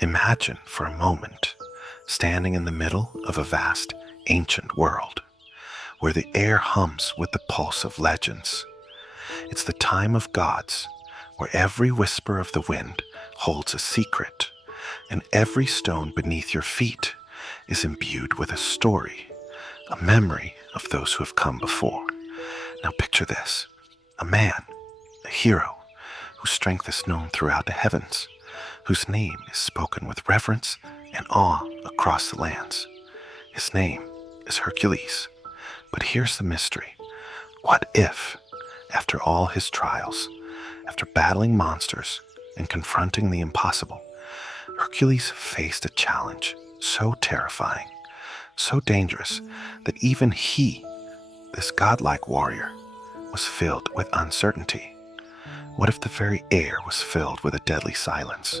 Imagine for a moment standing in the middle of a vast, ancient world where the air hums with the pulse of legends. It's the time of gods, where every whisper of the wind holds a secret, and every stone beneath your feet is imbued with a story, a memory of those who have come before. Now picture this: a man, a hero, whose strength is known throughout the heavens, whose name is spoken with reverence and awe across the lands. His name is Hercules. But here's the mystery. What if, after all his trials, after battling monsters and confronting the impossible, Hercules faced a challenge so terrifying, so dangerous, that even he, this godlike warrior, was filled with uncertainty? What if the very air was filled with a deadly silence,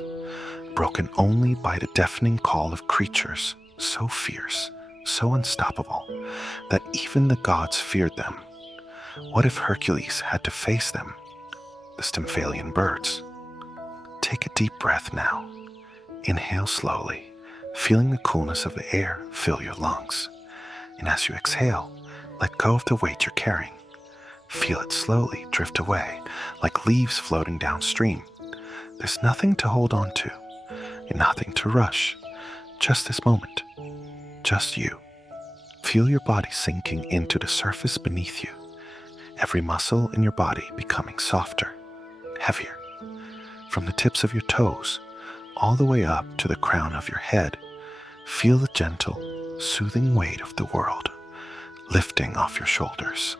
broken only by the deafening call of creatures so fierce, so unstoppable, that even the gods feared them? What if Hercules had to face them, the Stymphalian birds? Take a deep breath now. Inhale slowly, feeling the coolness of the air fill your lungs. And as you exhale, let go of the weight you're carrying. Feel it slowly drift away, like leaves floating downstream. There's nothing to hold on to, and nothing to rush. Just this moment. Just you. Feel your body sinking into the surface beneath you. Every muscle in your body becoming softer, heavier. From the tips of your toes, all the way up to the crown of your head, feel the gentle, soothing weight of the world lifting off your shoulders.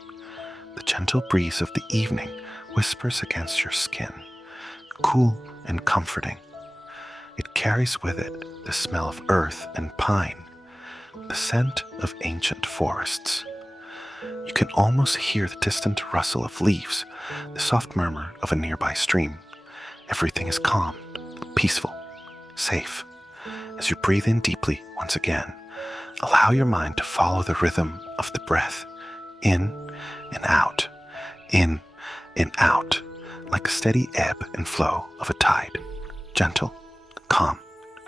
The gentle breeze of the evening whispers against your skin, cool and comforting. It carries with it the smell of earth and pine, the scent of ancient forests. You can almost hear the distant rustle of leaves, the soft murmur of a nearby stream. Everything is calm, peaceful, safe. As you breathe in deeply once again, allow your mind to follow the rhythm of the breath, in and out, in and out, like a steady ebb and flow of a tide. Gentle, calm,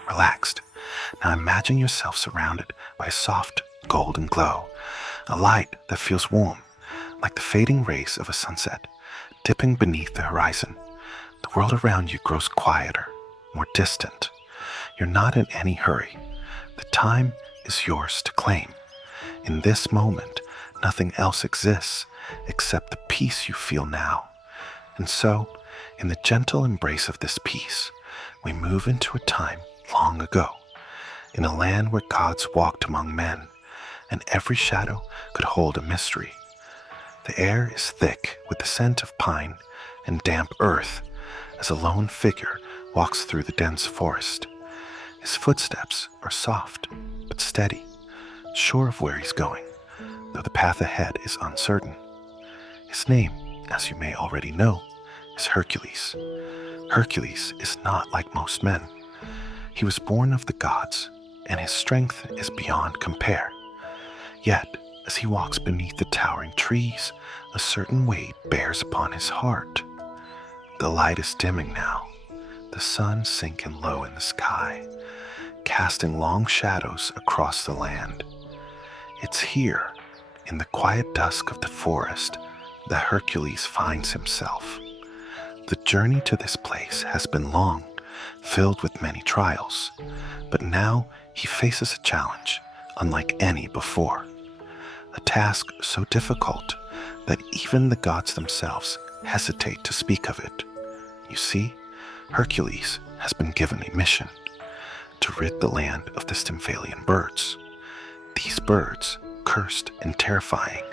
relaxed. Now imagine yourself surrounded by a soft golden glow, a light that feels warm, like the fading rays of a sunset, dipping beneath the horizon. The world around you grows quieter, more distant. You're not in any hurry. The time is yours to claim. In this moment, nothing else exists except the peace you feel now. And so, in the gentle embrace of this peace, we move into a time long ago, in a land where gods walked among men, and every shadow could hold a mystery. The air is thick with the scent of pine and damp earth as a lone figure walks through the dense forest. His footsteps are soft but steady, sure of where he's going, though the path ahead is uncertain. His name, as you may already know, is Hercules. Hercules is not like most men. He was born of the gods, and his strength is beyond compare. Yet, as he walks beneath the towering trees, a certain weight bears upon his heart. The light is dimming now, the sun sinking low in the sky, casting long shadows across the land. It's here, in the quiet dusk of the forest, that Hercules finds himself. The journey to this place has been long, filled with many trials, but now he faces a challenge unlike any before. A task so difficult that even the gods themselves hesitate to speak of it. You see, Hercules has been given a mission: to rid the land of the Stymphalian birds. These birds, cursed and terrifying,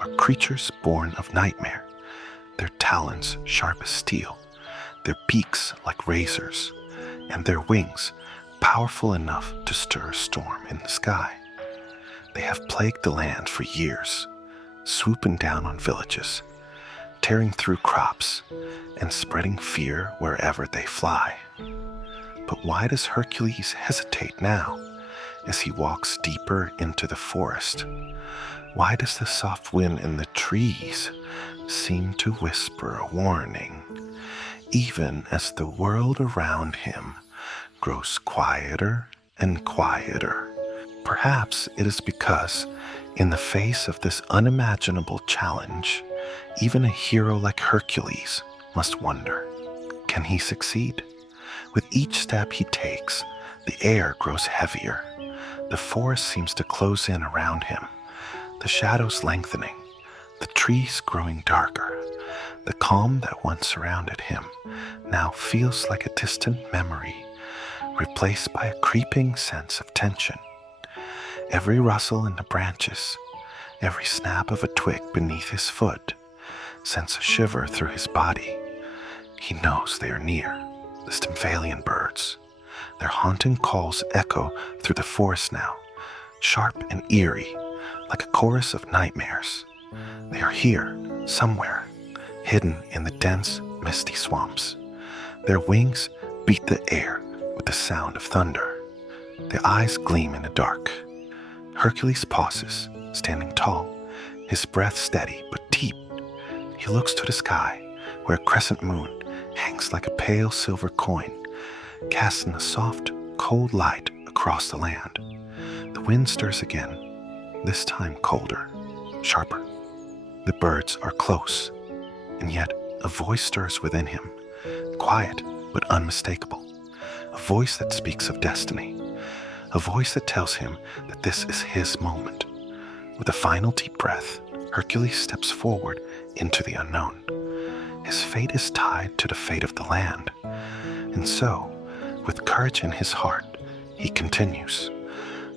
are creatures born of nightmare, their talons sharp as steel, their beaks like razors, and their wings powerful enough to stir a storm in the sky. They have plagued the land for years, swooping down on villages, tearing through crops, and spreading fear wherever they fly. But why does Hercules hesitate now as he walks deeper into the forest? Why does the soft wind in the trees seem to whisper a warning, even as the world around him grows quieter and quieter. Perhaps it is because, in the face of this unimaginable challenge, even a hero like Hercules must wonder, can he succeed? With each step he takes, the air grows heavier. The forest seems to close in around him, the shadows lengthening, the trees growing darker. The calm that once surrounded him now feels like a distant memory, replaced by a creeping sense of tension. Every rustle in the branches, every snap of a twig beneath his foot, sends a shiver through his body. He knows they are near, the Stymphalian birds. Their haunting calls echo through the forest now, sharp and eerie, like a chorus of nightmares. They are here, somewhere, hidden in the dense, misty swamps. Their wings beat the air with the sound of thunder. Their eyes gleam in the dark. Hercules pauses, standing tall, his breath steady but deep. He looks to the sky, where a crescent moon hangs like a pale silver coin, casting a soft, cold light across the land. The wind stirs again, this time colder, sharper. The birds are close, and yet a voice stirs within him, quiet but unmistakable. A voice that speaks of destiny. A voice that tells him that this is his moment. With a final deep breath, Hercules steps forward into the unknown. His fate is tied to the fate of the land. And so, with courage in his heart, he continues.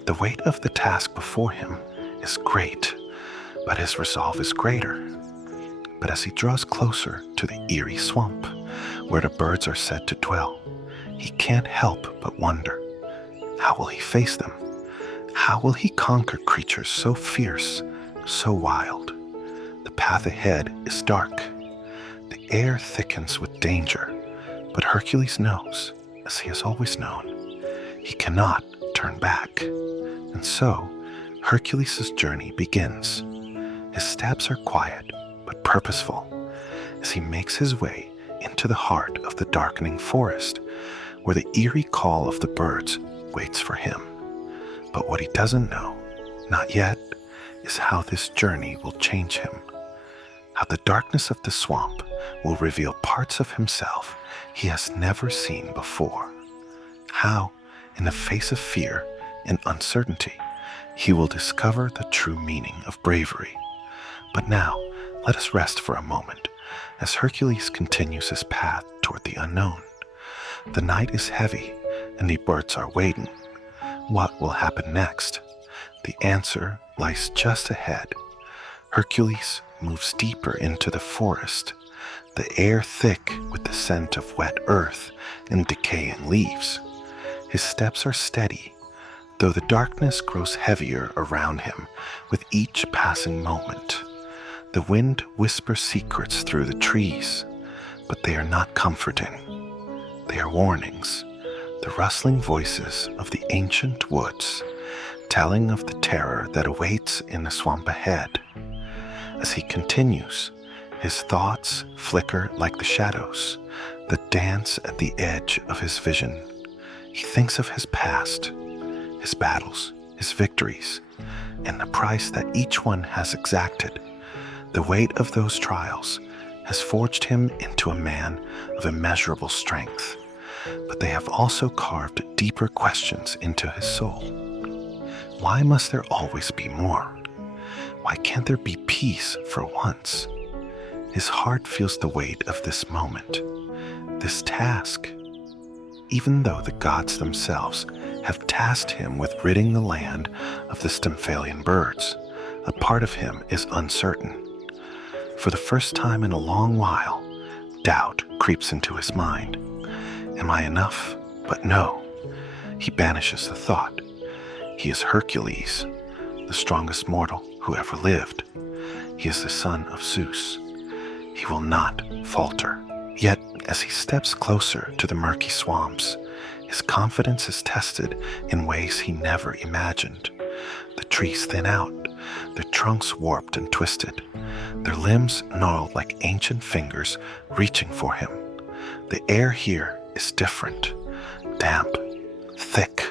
The weight of the task before him is great, but his resolve is greater. But as he draws closer to the eerie swamp, where the birds are said to dwell, he can't help but wonder, how will he face them? How will he conquer creatures so fierce, so wild? The path ahead is dark. The air thickens with danger, but Hercules knows, as he has always known, he cannot turn back. And so, Hercules' journey begins. His steps are quiet, but purposeful, as he makes his way into the heart of the darkening forest, where the eerie call of the birds waits for him. But what he doesn't know, not yet, is how this journey will change him. How the darkness of the swamp will reveal parts of himself he has never seen before. How, in the face of fear and uncertainty, he will discover the true meaning of bravery. But now, let us rest for a moment as Hercules continues his path toward the unknown. The night is heavy, and the birds are waiting. What will happen next? The answer lies just ahead. Hercules moves deeper into the forest, the air thick with the scent of wet earth and decaying leaves. His steps are steady, though the darkness grows heavier around him with each passing moment. The wind whispers secrets through the trees, but they are not comforting. They are warnings, the rustling voices of the ancient woods, telling of the terror that awaits in the swamp ahead. As he continues, his thoughts flicker like the shadows that dance at the edge of his vision. He thinks of his past, his battles, his victories, and the price that each one has exacted. The weight of those trials has forged him into a man of immeasurable strength, but they have also carved deeper questions into his soul. Why must there always be more? Why can't there be peace for once? His heart feels the weight of this moment, this task. Even though the gods themselves have tasked him with ridding the land of the Stymphalian birds, a part of him is uncertain. For the first time in a long while, doubt creeps into his mind. Am I enough? But no. He banishes the thought. He is Hercules, the strongest mortal who ever lived. He is the son of Zeus. He will not falter. Yet, as he steps closer to the murky swamps, his confidence is tested in ways he never imagined. The trees thin out, their trunks warped and twisted, their limbs gnarled like ancient fingers reaching for him. The air here is different, damp thick,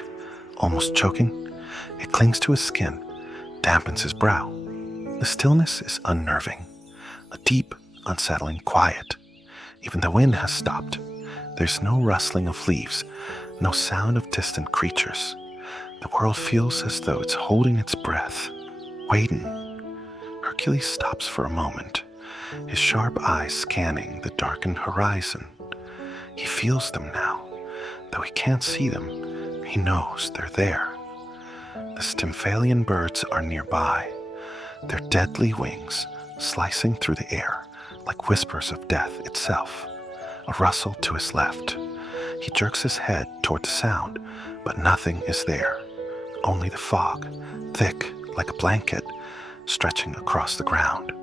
almost choking. It clings to his skin, dampens his brow. The stillness is unnerving, a deep, unsettling quiet. Even the wind has stopped. There's no rustling of leaves, no sound of distant creatures. The world feels as though it's holding its breath, waiting. Hercules stops for a moment, his sharp eyes scanning the darkened horizon. He feels them now. Though he can't see them, he knows they're there. The Stymphalian birds are nearby, their deadly wings slicing through the air like whispers of death itself. A rustle to his left. He jerks his head toward the sound, but nothing is there. Only the fog, thick like a blanket, stretching across the ground.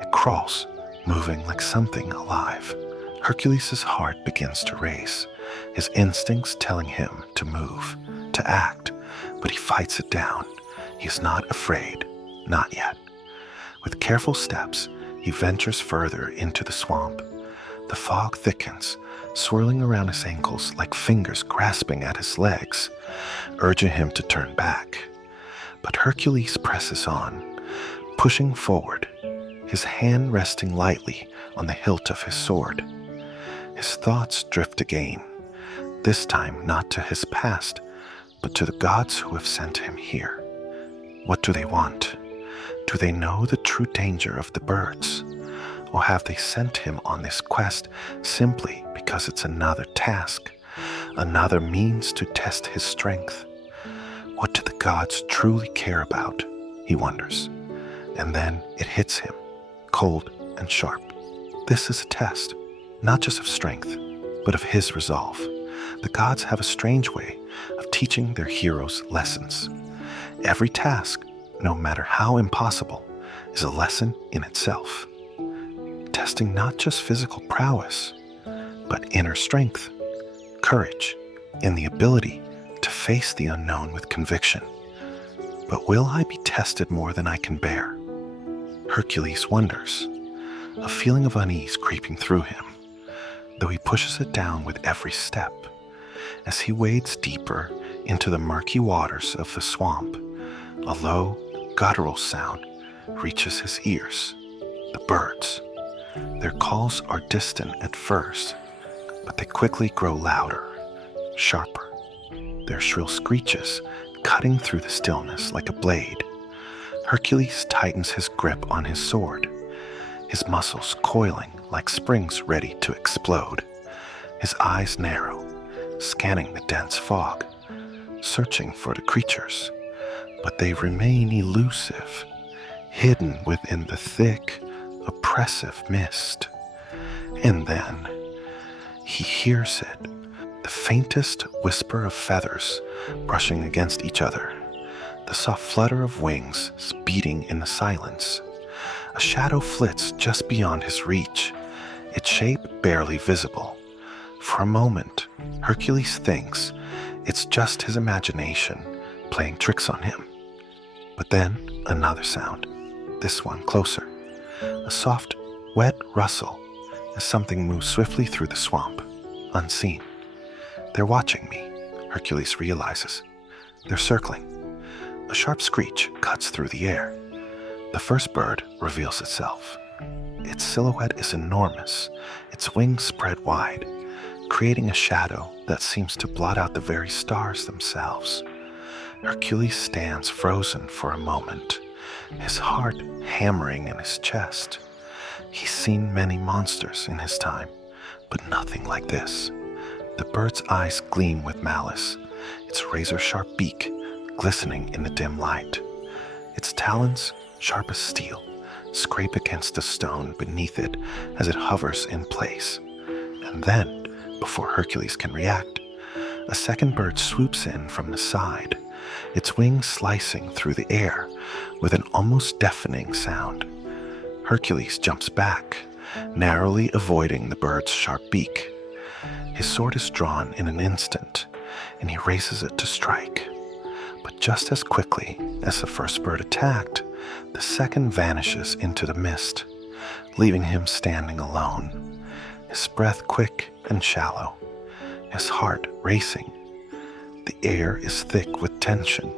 It crawls, moving like something alive. Hercules' heart begins to race, his instincts telling him to move, to act, but he fights it down. He is not afraid, not yet. With careful steps, he ventures further into the swamp. The fog thickens, swirling around his ankles like fingers grasping at his legs, urging him to turn back. But Hercules presses on, pushing forward, his hand resting lightly on the hilt of his sword. His thoughts drift again, this time not to his past, but to the gods who have sent him here. What do they want? Do they know the true danger of the birds? Or have they sent him on this quest simply because it's another task, another means to test his strength? What do the gods truly care about? He wonders. And then it hits him, cold and sharp. This is a test, not just of strength, but of his resolve. The gods have a strange way of teaching their heroes lessons. Every task, no matter how impossible, is a lesson in itself. Testing not just physical prowess, but inner strength, courage, and the ability to face the unknown with conviction. But will I be tested more than I can bear? Hercules wonders, a feeling of unease creeping through him, though he pushes it down with every step. As he wades deeper into the murky waters of the swamp, a low, guttural sound reaches his ears. The birds. Their calls are distant at first, but they quickly grow louder, sharper, their shrill screeches cutting through the stillness like a blade. Hercules tightens his grip on his sword, his muscles coiling like springs ready to explode. His eyes narrow, scanning the dense fog, searching for the creatures, but they remain elusive, hidden within the thick, oppressive mist. And then he hears it, the faintest whisper of feathers brushing against each other, the soft flutter of wings beating in the silence. A shadow flits just beyond his reach, its shape barely visible. For a moment, Hercules thinks it's just his imagination playing tricks on him. But then another sound, this one closer. A soft, wet rustle as something moves swiftly through the swamp, unseen. They're watching me, Hercules realizes. They're circling. A sharp screech cuts through the air. The first bird reveals itself. Its silhouette is enormous, its wings spread wide, creating a shadow that seems to blot out the very stars themselves. Hercules stands frozen for a moment, his heart hammering in his chest. He's seen many monsters in his time, but nothing like this. The bird's eyes gleam with malice, its razor-sharp beak glistening in the dim light. Its talons, sharp as steel, scrape against the stone beneath it as it hovers in place. And then, before Hercules can react, a second bird swoops in from the side, its wings slicing through the air with an almost deafening sound. Hercules jumps back, narrowly avoiding the bird's sharp beak. His sword is drawn in an instant, and he raises it to strike. But just as quickly as the first bird attacked, the second vanishes into the mist, leaving him standing alone, his breath quick and shallow, his heart racing. The air is thick with tension,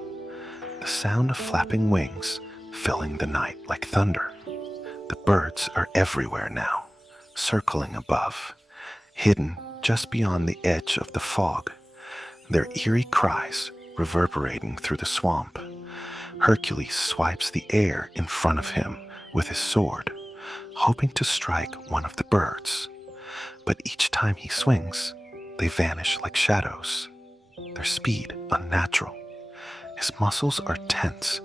the sound of flapping wings filling the night like thunder. The birds are everywhere now, circling above, hidden just beyond the edge of the fog, their eerie cries reverberating through the swamp. Hercules swipes the air in front of him with his sword, hoping to strike one of the birds. But each time he swings, they vanish like shadows, their speed unnatural. His muscles are tense,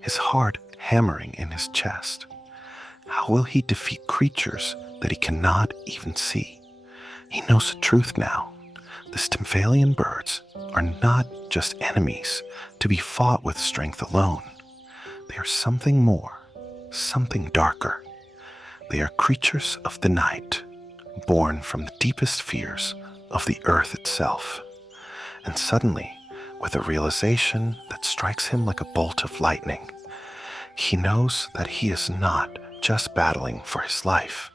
his heart hammering in his chest. How will he defeat creatures that he cannot even see? He knows the truth now. The Stymphalian birds are not just enemies to be fought with strength alone. They are something more, something darker. They are creatures of the night, born from the deepest fears of the earth itself. And suddenly, with a realization that strikes him like a bolt of lightning, he knows that he is not just battling for his life.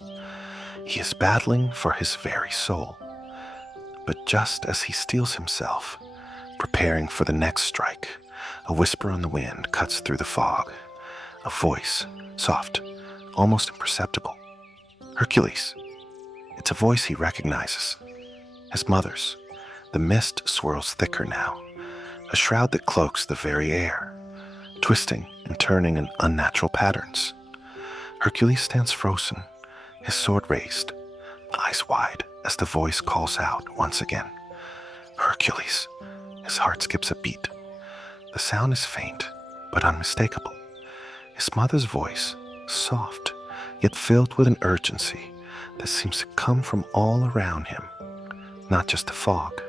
He is battling for his very soul. But just as he steels himself, preparing for the next strike, a whisper on the wind cuts through the fog. A voice, soft, almost imperceptible. Hercules. It's a voice he recognizes. His mother's. The mist swirls thicker now, a shroud that cloaks the very air, twisting and turning in unnatural patterns. Hercules stands frozen, his sword raised, eyes wide as the voice calls out once again. Hercules. His heart skips a beat. The sound is faint, but unmistakable. His mother's voice, soft, yet filled with an urgency that seems to come from all around him, not just the fog.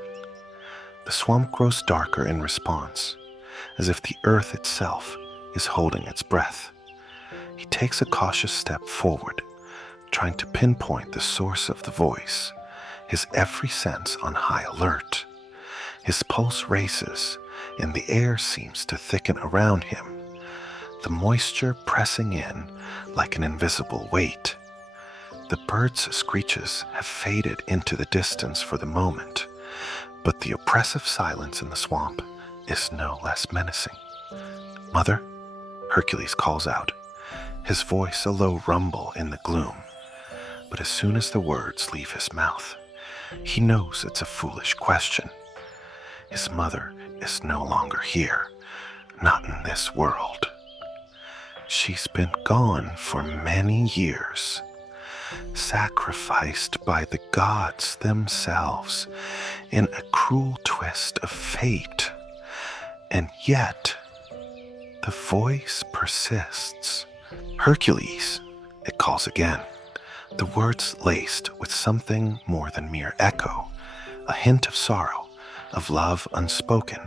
The swamp grows darker in response, as if the earth itself is holding its breath. He takes a cautious step forward, trying to pinpoint the source of the voice, his every sense on high alert. His pulse races, and the air seems to thicken around him, the moisture pressing in like an invisible weight. The birds' screeches have faded into the distance for the moment, but the oppressive silence in the swamp is no less menacing. Mother, Hercules calls out, his voice a low rumble in the gloom. But as soon as the words leave his mouth, he knows it's a foolish question. His mother is no longer here, not in this world. She's been gone for many years, sacrificed by the gods themselves in a cruel twist of fate. And yet, the voice persists. Hercules, it calls again, the words laced with something more than mere echo, a hint of sorrow, of love unspoken,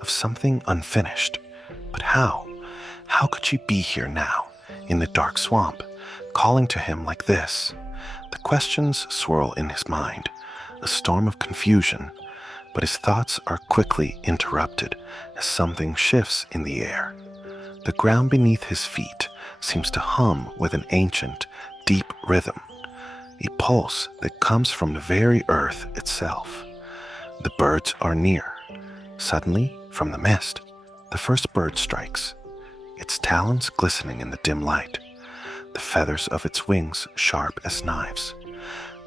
of something unfinished. But how? How could she be here now, in the dark swamp, calling to him like this? The questions swirl in his mind, a storm of confusion, but his thoughts are quickly interrupted as something shifts in the air. The ground beneath his feet seems to hum with an ancient, deep rhythm, a pulse that comes from the very earth itself. The birds are near. Suddenly, from the mist, the first bird strikes, its talons glistening in the dim light, the feathers of its wings sharp as knives.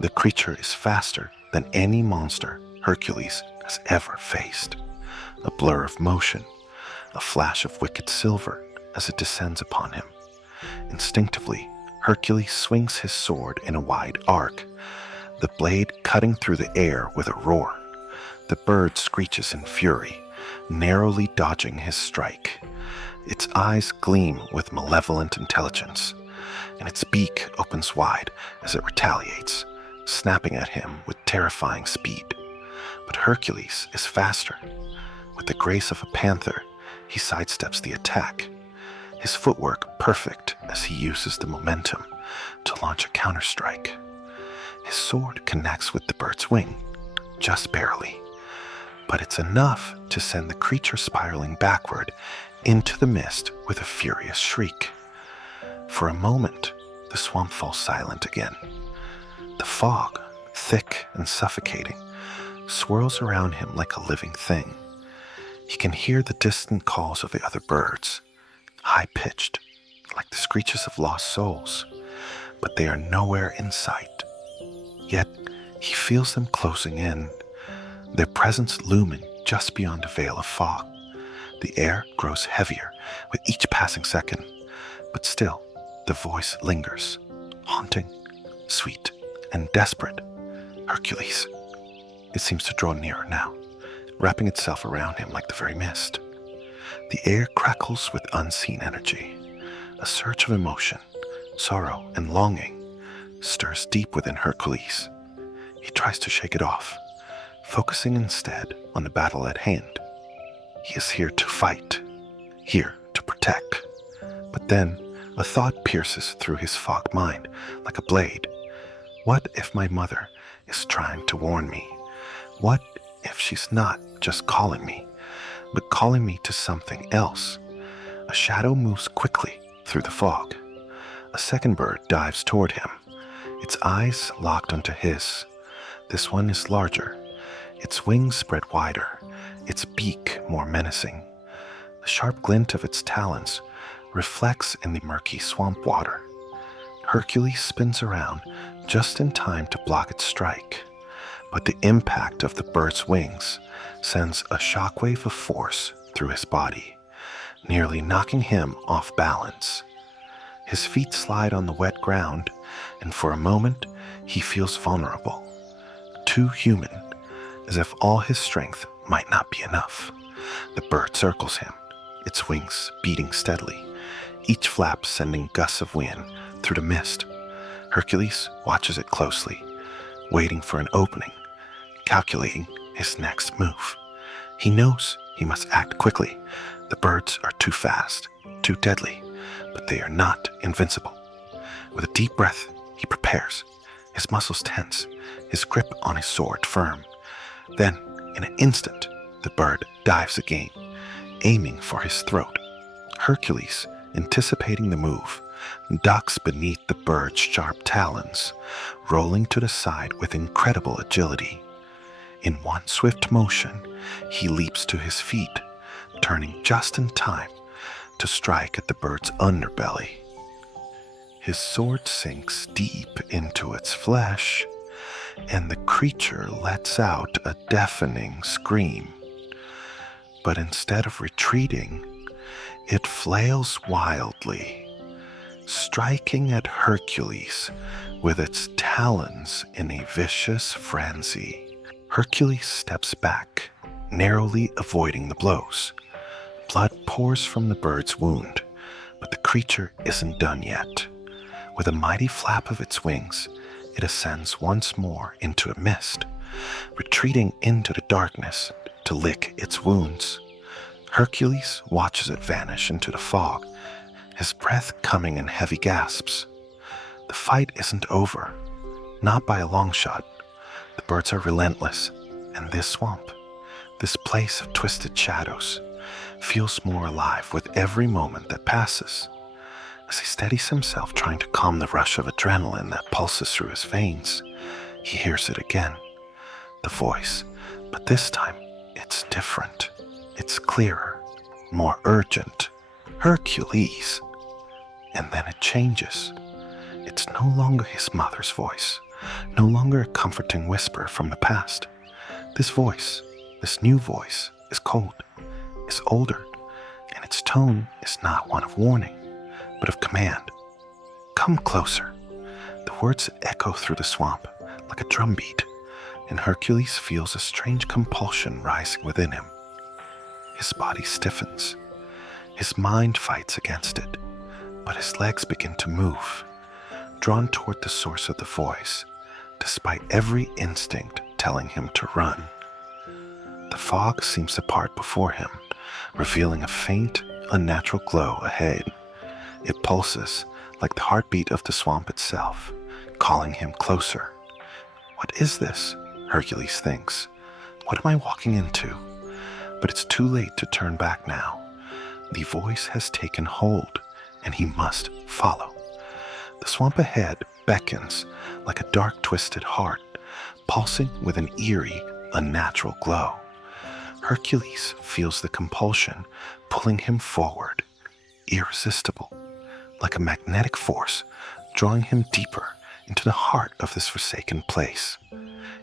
The creature is faster than any monster Hercules has ever faced. A blur of motion, a flash of wicked silver as it descends upon him. Instinctively, Hercules swings his sword in a wide arc, the blade cutting through the air with a roar. The bird screeches in fury, narrowly dodging his strike. Its eyes gleam with malevolent intelligence, and its beak opens wide as it retaliates, snapping at him with terrifying speed. But Hercules is faster. With the grace of a panther, he sidesteps the attack, his footwork perfect as he uses the momentum to launch a counterstrike. His sword connects with the bird's wing, just barely, but it's enough to send the creature spiraling backward into the mist with a furious shriek. For a moment, the swamp falls silent again. The fog, thick and suffocating, swirls around him like a living thing, He can hear the distant calls of the other birds, high-pitched, like the screeches of lost souls, but they are nowhere in sight. Yet he feels them closing in, their presence looming just beyond a veil of fog. The air grows heavier with each passing second, but still the voice lingers, haunting, sweet, and desperate. Hercules. It seems to draw nearer now, wrapping itself around him like the very mist. The air crackles with unseen energy. A surge of emotion, sorrow, and longing stirs deep within Hercules. He tries to shake it off, focusing instead on the battle at hand. He is here to fight, here to protect. But then a thought pierces through his fogged mind like a blade. What if my mother is trying to warn me? What if she's not just calling me, but calling me to something else? A shadow moves quickly through the fog. A second bird dives toward him, its eyes locked onto his. This one is larger, its wings spread wider, its beak more menacing. The sharp glint of its talons reflects in the murky swamp water. Hercules spins around just in time to block its strike, but the impact of the bird's wings sends a shockwave of force through his body, nearly knocking him off balance. His feet slide on the wet ground, and for a moment he feels vulnerable, too human, as if all his strength might not be enough. The bird circles him, its wings beating steadily, each flap sending gusts of wind through the mist. Hercules watches it closely, waiting for an opening, calculating his next move. He knows he must act quickly. The birds are too fast, too deadly, but they are not invincible. With a deep breath, he prepares, his muscles tense, his grip on his sword firm. Then, in an instant, the bird dives again, aiming for his throat. Hercules, anticipating the move, ducks beneath the bird's sharp talons, rolling to the side with incredible agility. In one swift motion, he leaps to his feet, turning just in time to strike at the bird's underbelly. His sword sinks deep into its flesh, and the creature lets out a deafening scream. But instead of retreating, it flails wildly, striking at Hercules with its talons in a vicious frenzy. Hercules steps back, narrowly avoiding the blows. Blood pours from the bird's wound, but the creature isn't done yet. With a mighty flap of its wings, it ascends once more into a mist, retreating into the darkness to lick its wounds. Hercules watches it vanish into the fog, his breath coming in heavy gasps. The fight isn't over, not by a long shot. The birds are relentless, and this swamp, this place of twisted shadows, feels more alive with every moment that passes. As he steadies himself trying to calm the rush of adrenaline that pulses through his veins, he hears it again. The voice, but this time it's different. It's clearer, more urgent. Hercules. And then it changes. It's no longer his mother's voice, no longer a comforting whisper from the past. This voice, this new voice, is cold, is older, and its tone is not one of warning, but of command. Come closer. The words echo through the swamp like a drumbeat, and Hercules feels a strange compulsion rising within him. His body stiffens. His mind fights against it, but his legs begin to move, drawn toward the source of the voice, despite every instinct telling him to run. The fog seems to part before him, revealing a faint, unnatural glow ahead. It pulses like the heartbeat of the swamp itself, calling him closer. What is this? Hercules thinks. What am I walking into? But it's too late to turn back now. The voice has taken hold, and he must follow. The swamp ahead beckons like a dark, twisted heart, pulsing with an eerie, unnatural glow. Hercules feels the compulsion pulling him forward, irresistible, like a magnetic force drawing him deeper into the heart of this forsaken place.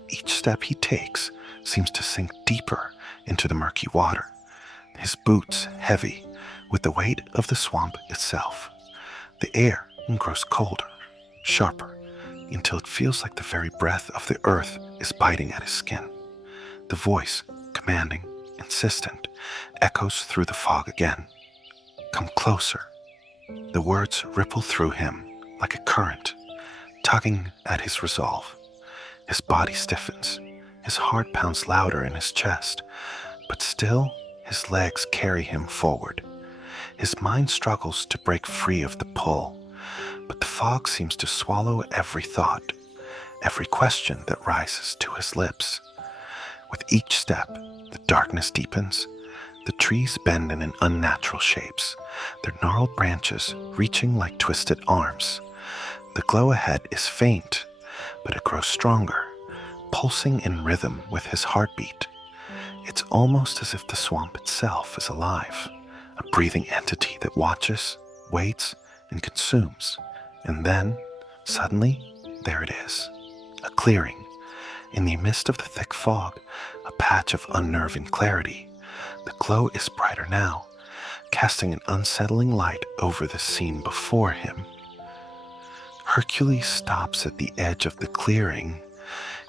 Each step he takes seems to sink deeper into the murky water, his boots heavy with the weight of the swamp itself. The air grows colder, sharper, until it feels like the very breath of the earth is biting at his skin. The voice, commanding, insistent, echoes through the fog again. Come closer. The words ripple through him like a current, tugging at his resolve. His body stiffens, his heart pounds louder in his chest, but still his legs carry him forward. His mind struggles to break free of the pull, but the fog seems to swallow every thought, every question that rises to his lips. With each step, the darkness deepens. The trees bend in unnatural shapes, their gnarled branches reaching like twisted arms. The glow ahead is faint, but it grows stronger, pulsing in rhythm with his heartbeat. It's almost as if the swamp itself is alive, a breathing entity that watches, waits, and consumes. And then, suddenly, there it is, a clearing. In the midst of the thick fog, a patch of unnerving clarity. The glow is brighter now, casting an unsettling light over the scene before him. Hercules stops at the edge of the clearing,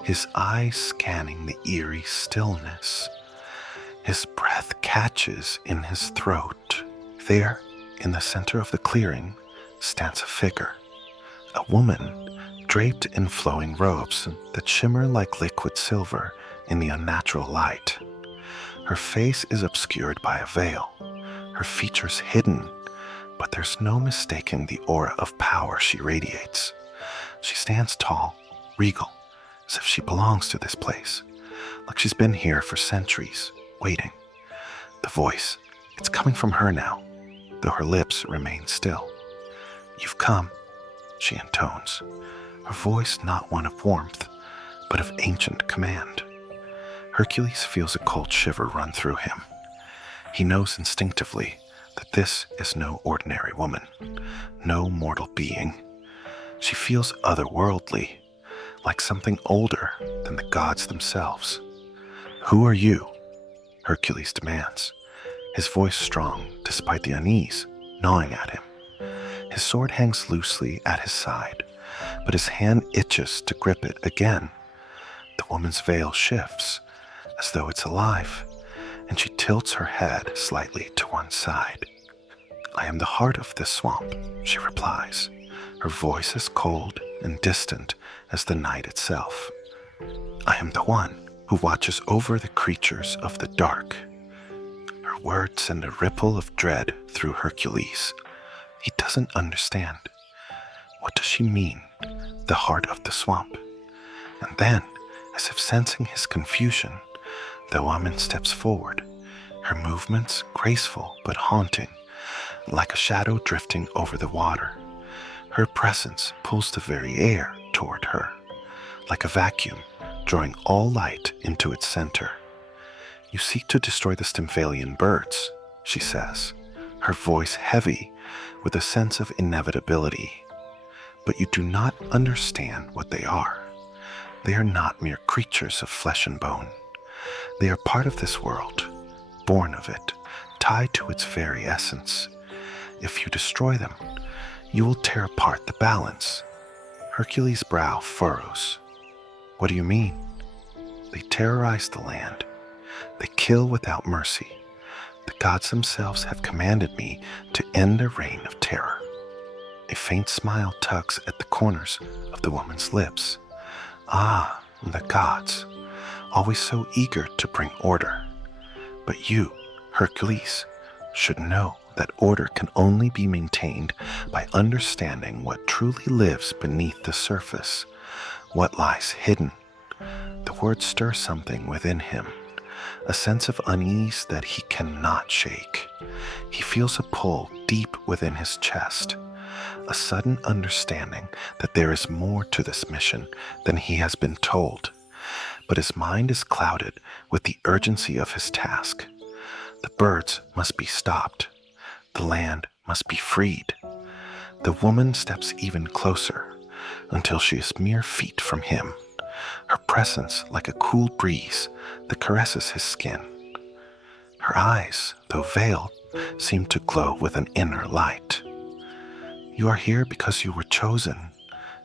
his eyes scanning the eerie stillness. His breath catches in his throat. There, in the center of the clearing, stands a figure, a woman draped in flowing robes that shimmer like liquid silver in the unnatural light. Her face is obscured by a veil, her features hidden, but there's no mistaking the aura of power she radiates. She stands tall, regal, as if she belongs to this place, like she's been here for centuries, waiting. The voice, it's coming from her now, though her lips remain still. You've come, she intones, her voice not one of warmth, but of ancient command. Hercules feels a cold shiver run through him. He knows instinctively that this is no ordinary woman, no mortal being. She feels otherworldly, like something older than the gods themselves. Who are you? Hercules demands, his voice strong despite the unease gnawing at him. His sword hangs loosely at his side, but his hand itches to grip it again. The woman's veil shifts, as though it's alive, and she tilts her head slightly to one side. I am the heart of this swamp, she replies, her voice as cold and distant as the night itself. I am the one who watches over the creatures of the dark. Her words send a ripple of dread through Hercules. He doesn't understand. What does she mean, the heart of the swamp? And then, as if sensing his confusion, the woman steps forward, her movements graceful but haunting, like a shadow drifting over the water. Her presence pulls the very air toward her, like a vacuum, drawing all light into its center. You seek to destroy the Stymphalian birds, she says, her voice heavy with a sense of inevitability. But you do not understand what they are. They are not mere creatures of flesh and bone. They are part of this world, born of it, tied to its very essence. If you destroy them, you will tear apart the balance. Hercules' brow furrows. What do you mean? They terrorize the land. They kill without mercy. The gods themselves have commanded me to end a reign of terror. A faint smile tugs at the corners of the woman's lips. Ah, the gods, always so eager to bring order. But you, Hercules, should know that order can only be maintained by understanding what truly lives beneath the surface, what lies hidden. The words stir something within him, a sense of unease that he cannot shake. He feels a pull deep within his chest, a sudden understanding that there is more to this mission than he has been told. but his mind is clouded with the urgency of his task. The birds must be stopped. The land must be freed. The woman steps even closer until she is mere feet from him, her presence like a cool breeze that caresses his skin. Her eyes, though veiled, seem to glow with an inner light. "You are here because you were chosen,"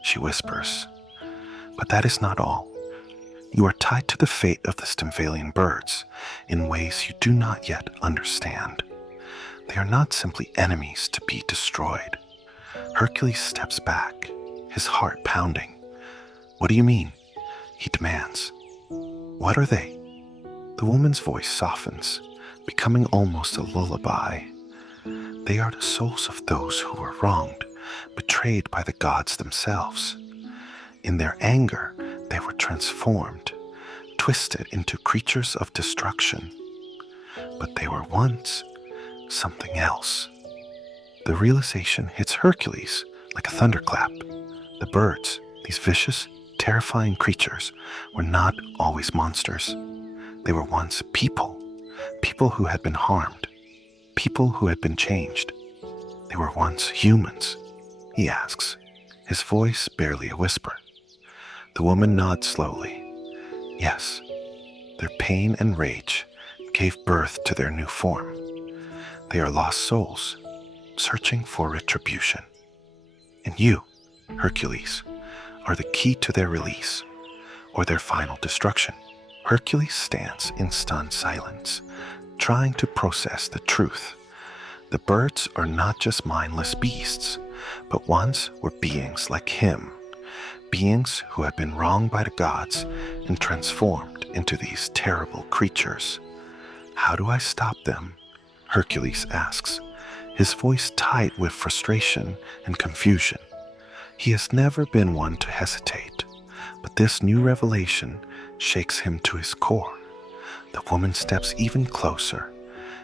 she whispers. "But that is not all. You are tied to the fate of the Stymphalian birds in ways you do not yet understand. They are not simply enemies to be destroyed." Hercules steps back, his heart pounding. "What do you mean?" he demands. "What are they?" The woman's voice softens, becoming almost a lullaby. "They are the souls of those who were wronged, betrayed by the gods themselves. In their anger, they were transformed, twisted into creatures of destruction. But they were once something else." The realization hits Hercules like a thunderclap. The birds, these vicious, terrifying creatures, were not always monsters. They were once people, people who had been harmed, people who had been changed. They were once humans, he asks, his voice barely a whisper. The woman nods slowly. Yes, their pain and rage gave birth to their new form. They are lost souls, searching for retribution. And you, Hercules, are the key to their release, or their final destruction. Hercules stands in stunned silence, trying to process the truth. The birds are not just mindless beasts, but once were beings like him, beings who had been wronged by the gods and transformed into these terrible creatures. "How do I stop them?" Hercules asks, his voice tight with frustration and confusion. He has never been one to hesitate, but this new revelation shakes him to his core. The woman steps even closer,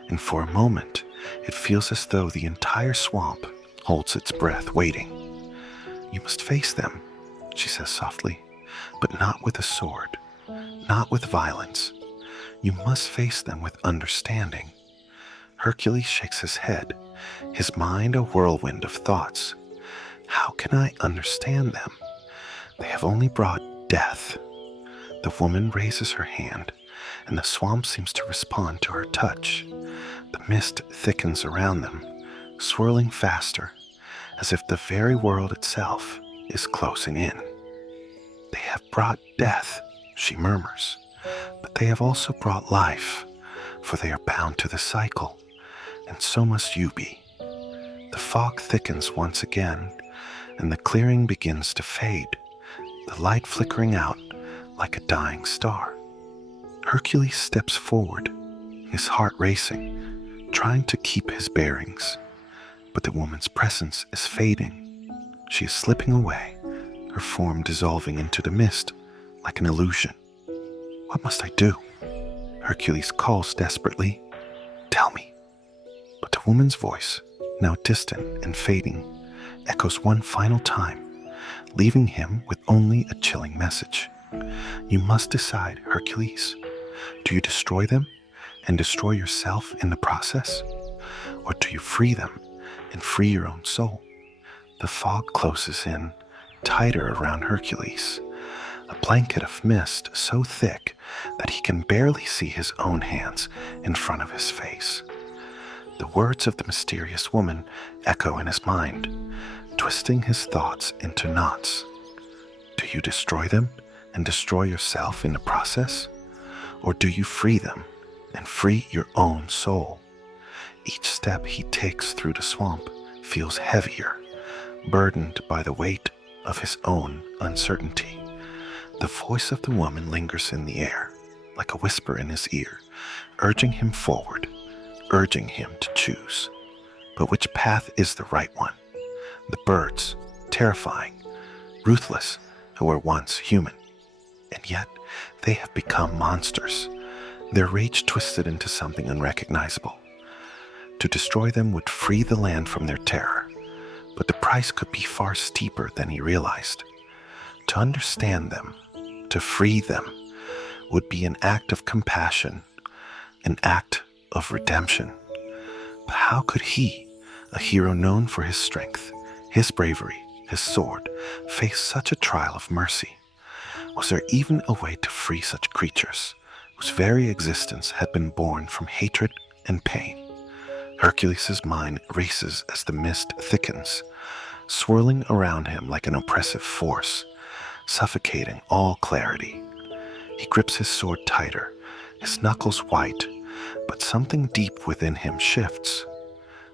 and for a moment, it feels as though the entire swamp holds its breath, waiting. "You must face them," she says softly, "but not with a sword, not with violence. You must face them with understanding." Hercules shakes his head, his mind a whirlwind of thoughts. How can I understand them? They have only brought death. The woman raises her hand, and the swamp seems to respond to her touch. The mist thickens around them, swirling faster, as if the very world itself is closing in. "They have brought death," she murmurs, "but they have also brought life, for they are bound to the cycle, and so must you be." The fog thickens once again, and the clearing begins to fade, the light flickering out like a dying star. Hercules steps forward, his heart racing, trying to keep his bearings. But the woman's presence is fading. She is slipping away, her form dissolving into the mist like an illusion. "What must I do?" Hercules calls desperately. "Tell me." But the woman's voice, now distant and fading, echoes one final time, leaving him with only a chilling message. "You must decide, Hercules. Do you destroy them and destroy yourself in the process? Or do you free them and free your own soul?" The fog closes in, tighter around Hercules, a blanket of mist so thick that he can barely see his own hands in front of his face. The words of the mysterious woman echo in his mind, twisting his thoughts into knots. Do you destroy them and destroy yourself in the process? Or do you free them and free your own soul? Each step he takes through the swamp feels heavier, burdened by the weight of his own uncertainty. The voice of the woman lingers in the air, like a whisper in his ear, urging him forward, urging him to choose. But which path is the right one? The birds, terrifying, ruthless, who were once human. And yet, they have become monsters, their rage twisted into something unrecognizable. To destroy them would free the land from their terror, but the price could be far steeper than he realized. To understand them, to free them, would be an act of compassion, an act of redemption. But how could he, a hero known for his strength, his bravery, his sword, face such a trial of mercy? Was there even a way to free such creatures, whose very existence had been born from hatred and pain? Hercules' mind races as the mist thickens, swirling around him like an oppressive force, suffocating all clarity. He grips his sword tighter, his knuckles white, but something deep within him shifts.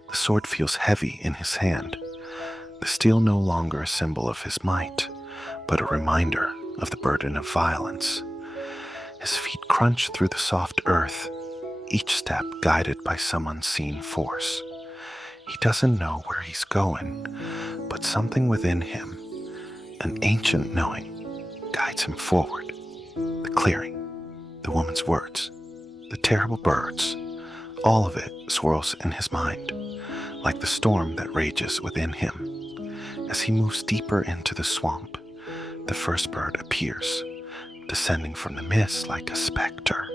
The sword feels heavy in his hand, the steel no longer a symbol of his might, but a reminder of the burden of violence. His feet crunch through the soft earth, each step guided by some unseen force. He doesn't know where he's going, but something within him, an ancient knowing, guides him forward. The clearing, the woman's words, the terrible birds, all of it swirls in his mind, like the storm that rages within him. As he moves deeper into the swamp, the first bird appears, descending from the mist like a specter.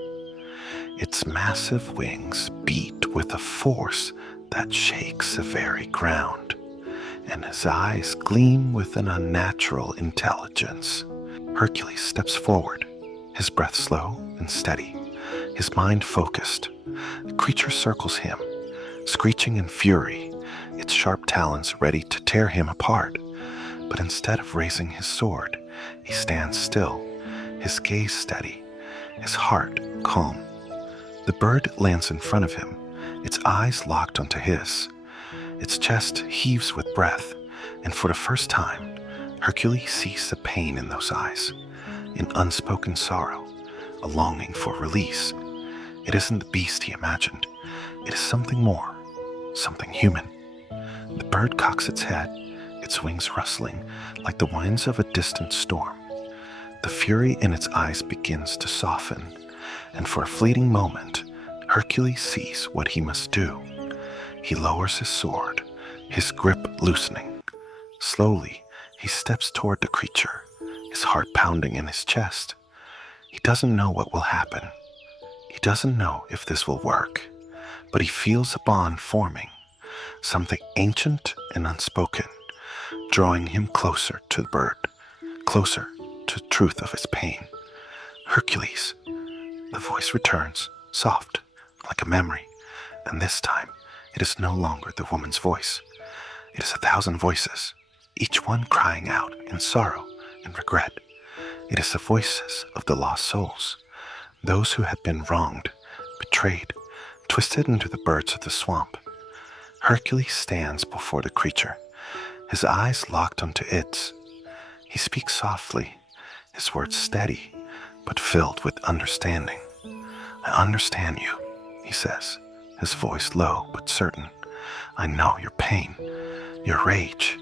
Its massive wings beat with a force that shakes the very ground, and his eyes gleam with an unnatural intelligence. Hercules steps forward, his breath slow and steady, his mind focused. The creature circles him, screeching in fury, its sharp talons ready to tear him apart. But instead of raising his sword, he stands still, his gaze steady, his heart calm. The bird lands in front of him, its eyes locked onto his. Its chest heaves with breath, and for the first time, Hercules sees the pain in those eyes, an unspoken sorrow, a longing for release. It isn't the beast he imagined. It is something more, something human. The bird cocks its head, its wings rustling like the winds of a distant storm. The fury in its eyes begins to soften, and for a fleeting moment, Hercules sees what he must do. He lowers his sword, his grip loosening. Slowly, he steps toward the creature, his heart pounding in his chest. He doesn't know what will happen. He doesn't know if this will work, but he feels a bond forming, something ancient and unspoken, drawing him closer to the bird, closer to the truth of his pain. Hercules. The voice returns, soft, like a memory, and this time it is no longer the woman's voice. It is 1,000 voices, each one crying out in sorrow and regret. It is the voices of the lost souls, those who had been wronged, betrayed, twisted into the birds of the swamp. Hercules stands before the creature, his eyes locked onto its. He speaks softly, his words steady, but filled with understanding. "I understand you," he says, his voice low but certain. "I know your pain, your rage.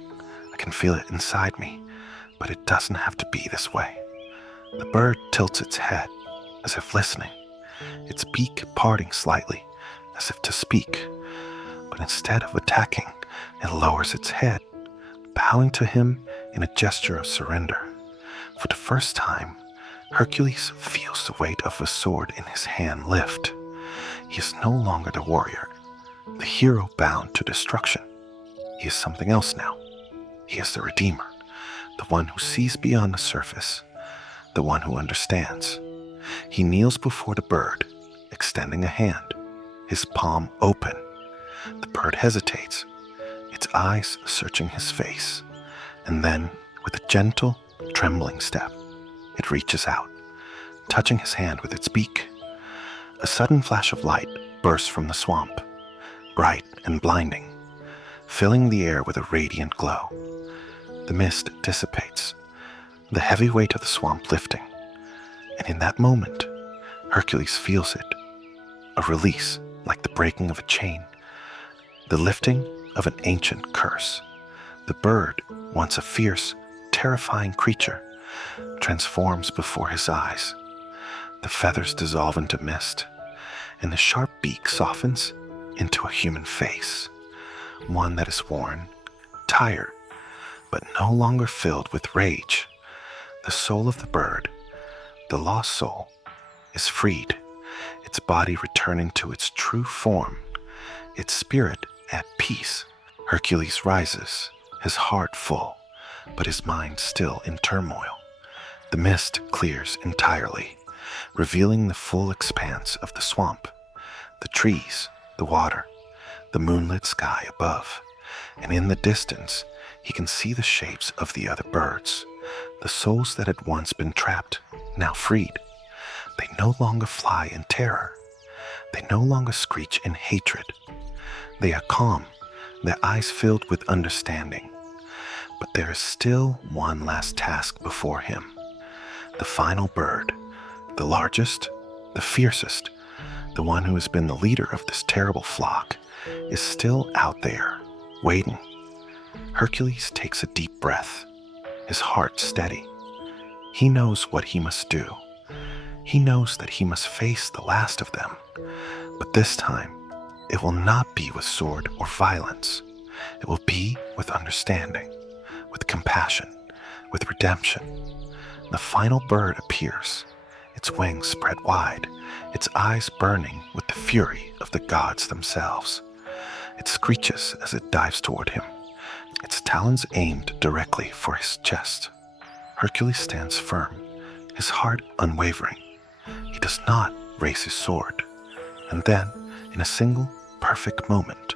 I can feel it inside me, but it doesn't have to be this way." The bird tilts its head, as if listening, its beak parting slightly, as if to speak. But instead of attacking, it lowers its head, bowing to him in a gesture of surrender. For the first time, Hercules feels the weight of a sword in his hand lift. He is no longer the warrior, the hero bound to destruction. He is something else now. He is the redeemer, the one who sees beyond the surface, the one who understands. He kneels before the bird, extending a hand, his palm open. The bird hesitates, its eyes searching his face, and then, with a gentle, trembling step, it reaches out, touching his hand with its beak. A sudden flash of light bursts from the swamp, bright and blinding, filling the air with a radiant glow. The mist dissipates, the heavy weight of the swamp lifting, and in that moment, Hercules feels it, a release like the breaking of a chain, the lifting of an ancient curse. The bird, once a fierce, terrifying creature, transforms before his eyes. The feathers dissolve into mist, and the sharp beak softens into a human face, one that is worn, tired, but no longer filled with rage. The soul of the bird, the lost soul, is freed, its body returning to its true form, its spirit at peace. Hercules rises, his heart full, but his mind still in turmoil. The mist clears entirely, revealing the full expanse of the swamp, the trees, the water, the moonlit sky above, and in the distance he can see the shapes of the other birds, the souls that had once been trapped, now freed. They no longer fly in terror. They no longer screech in hatred. They are calm, their eyes filled with understanding. But there is still one last task before him. The final bird, the largest, the fiercest, the one who has been the leader of this terrible flock, is still out there, waiting. Hercules takes a deep breath, his heart steady. He knows what he must do. He knows that he must face the last of them, but this time it will not be with sword or violence. It will be with understanding, with compassion, with redemption. The final bird appears, its wings spread wide, its eyes burning with the fury of the gods themselves. It screeches as it dives toward him, its talons aimed directly for his chest. Hercules stands firm, his heart unwavering. He does not raise his sword. And then, in a single, perfect moment,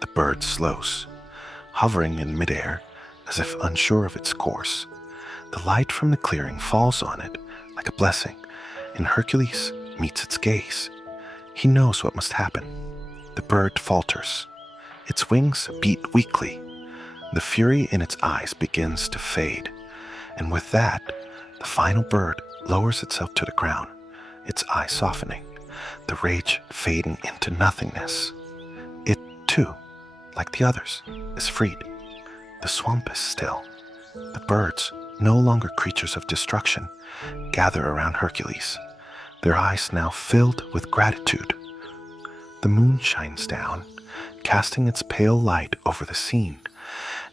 the bird slows, hovering in midair as if unsure of its course. The light from the clearing falls on it like a blessing, and Hercules meets its gaze. He knows what must happen. The bird falters. Its wings beat weakly. The fury in its eyes begins to fade. And with that, the final bird lowers itself to the ground, its eye softening, the rage fading into nothingness. It, too, like the others, is freed. The swamp is still. The birds, no longer creatures of destruction, gather around Hercules, their eyes now filled with gratitude. The moon shines down, casting its pale light over the scene,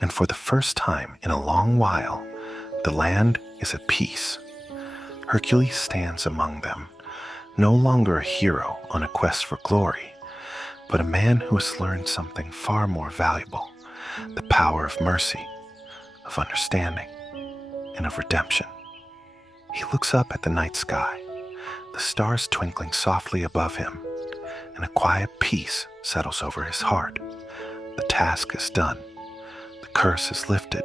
and for the first time in a long while, the land is at peace. Hercules stands among them, no longer a hero on a quest for glory, but a man who has learned something far more valuable, the power of mercy, of understanding, and of redemption. He looks up at the night sky, the stars twinkling softly above him, and a quiet peace settles over his heart. The task is done, the curse is lifted,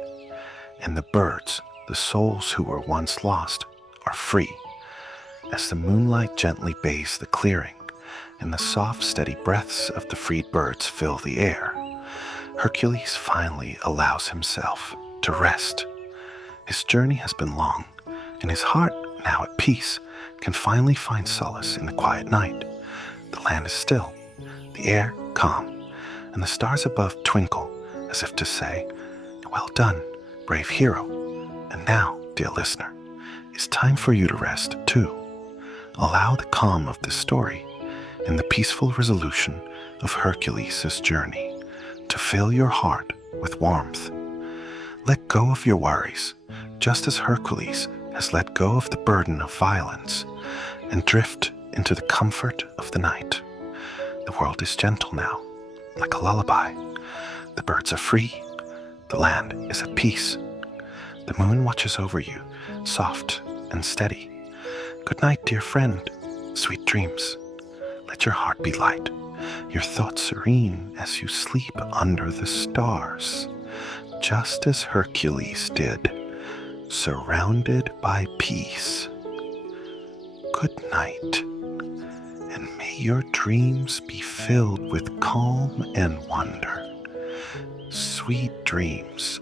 and the birds, the souls who were once lost, are free. As the moonlight gently bathes the clearing, and the soft, steady breaths of the freed birds fill the air, Hercules finally allows himself to rest. His journey has been long, and his heart, now at peace, can finally find solace in the quiet night. The land is still, the air calm, and the stars above twinkle as if to say, "Well done, brave hero." And now, dear listener, it's time for you to rest too. Allow the calm of this story and the peaceful resolution of Hercules' journey to fill your heart with warmth. Let go of your worries, just as Hercules has let go of the burden of violence, and drift into the comfort of the night. The world is gentle now, like a lullaby. The birds are free. The land is at peace. The moon watches over you, soft and steady. Good night, dear friend. Sweet dreams. Let your heart be light, your thoughts serene as you sleep under the stars, just as Hercules did, surrounded by peace. Good night, and may your dreams be filled with calm and wonder. Sweet dreams.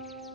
you.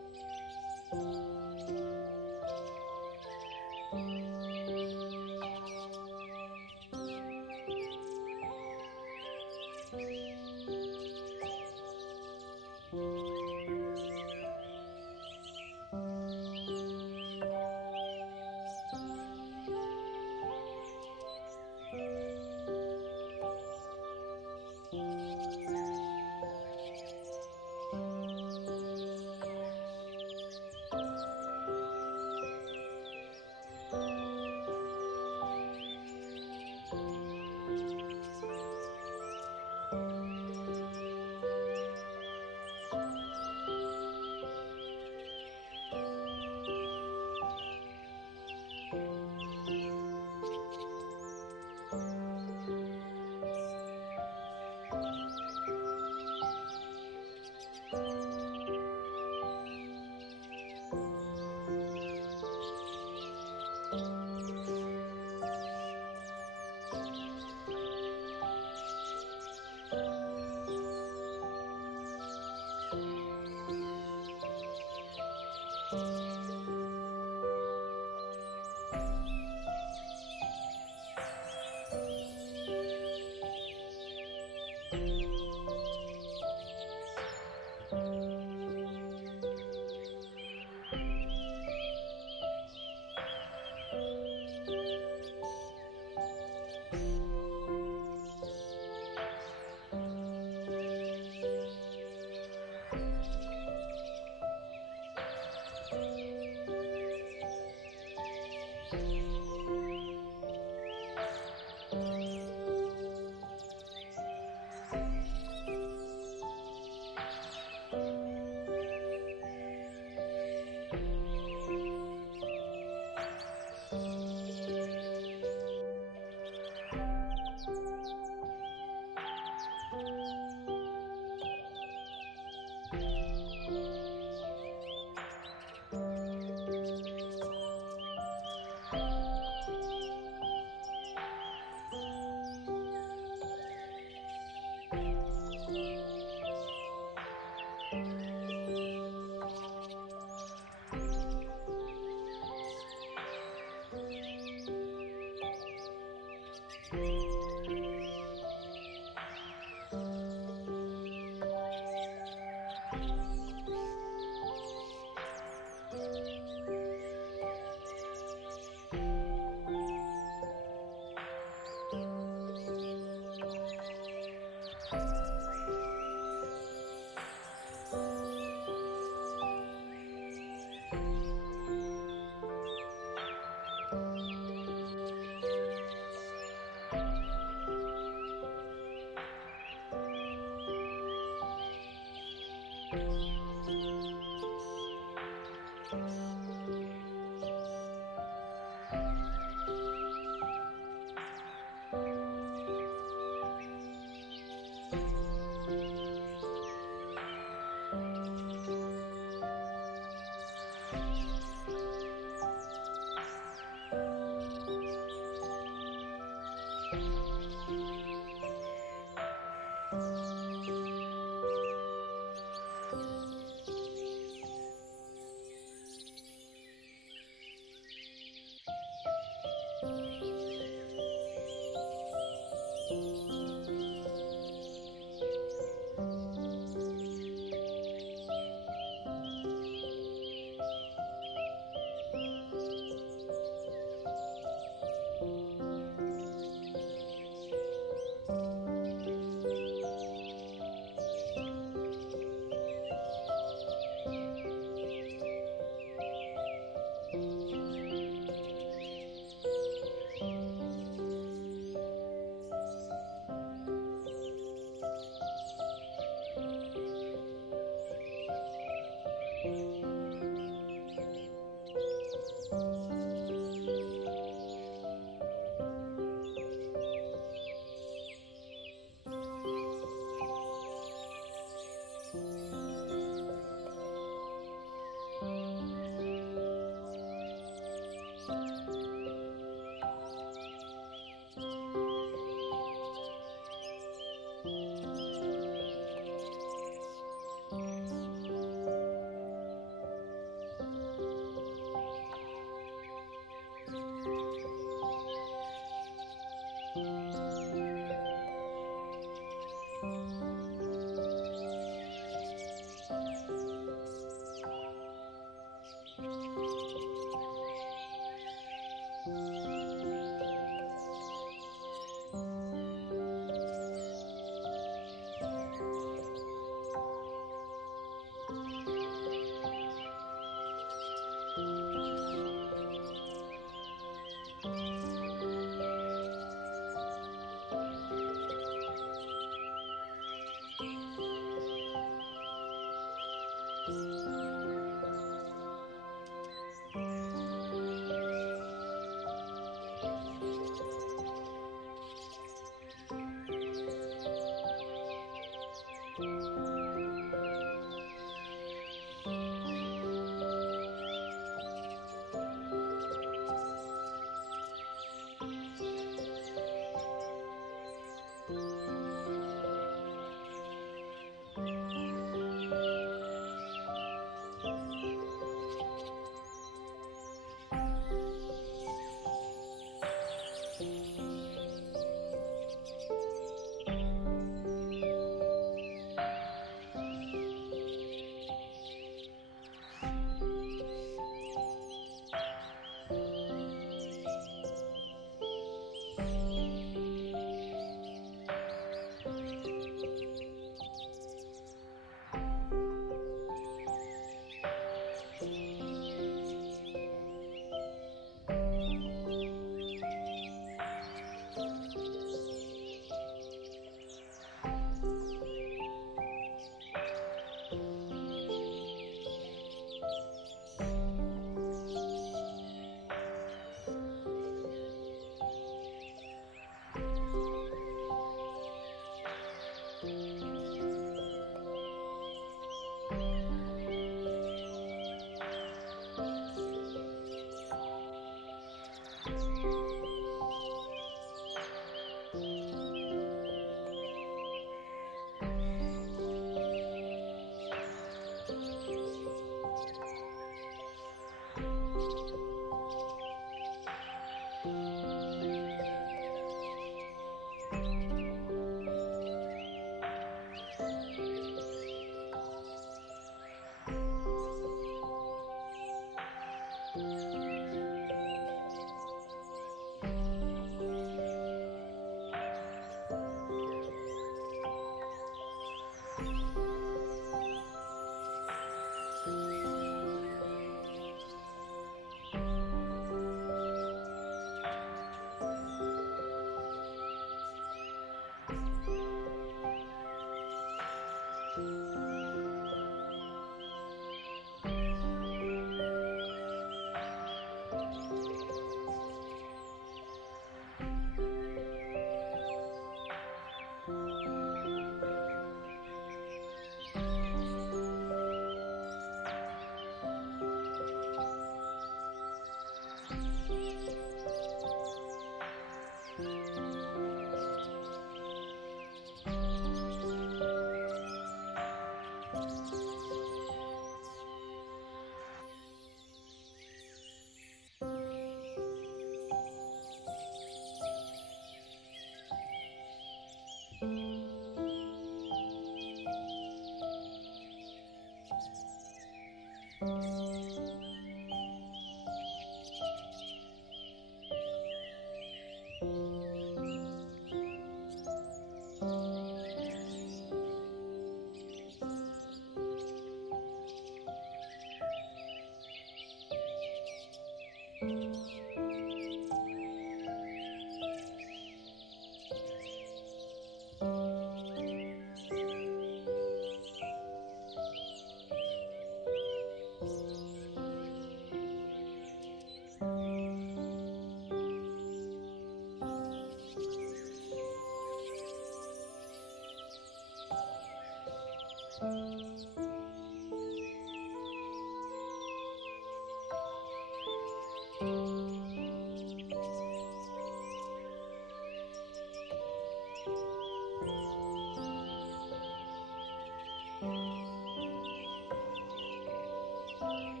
you.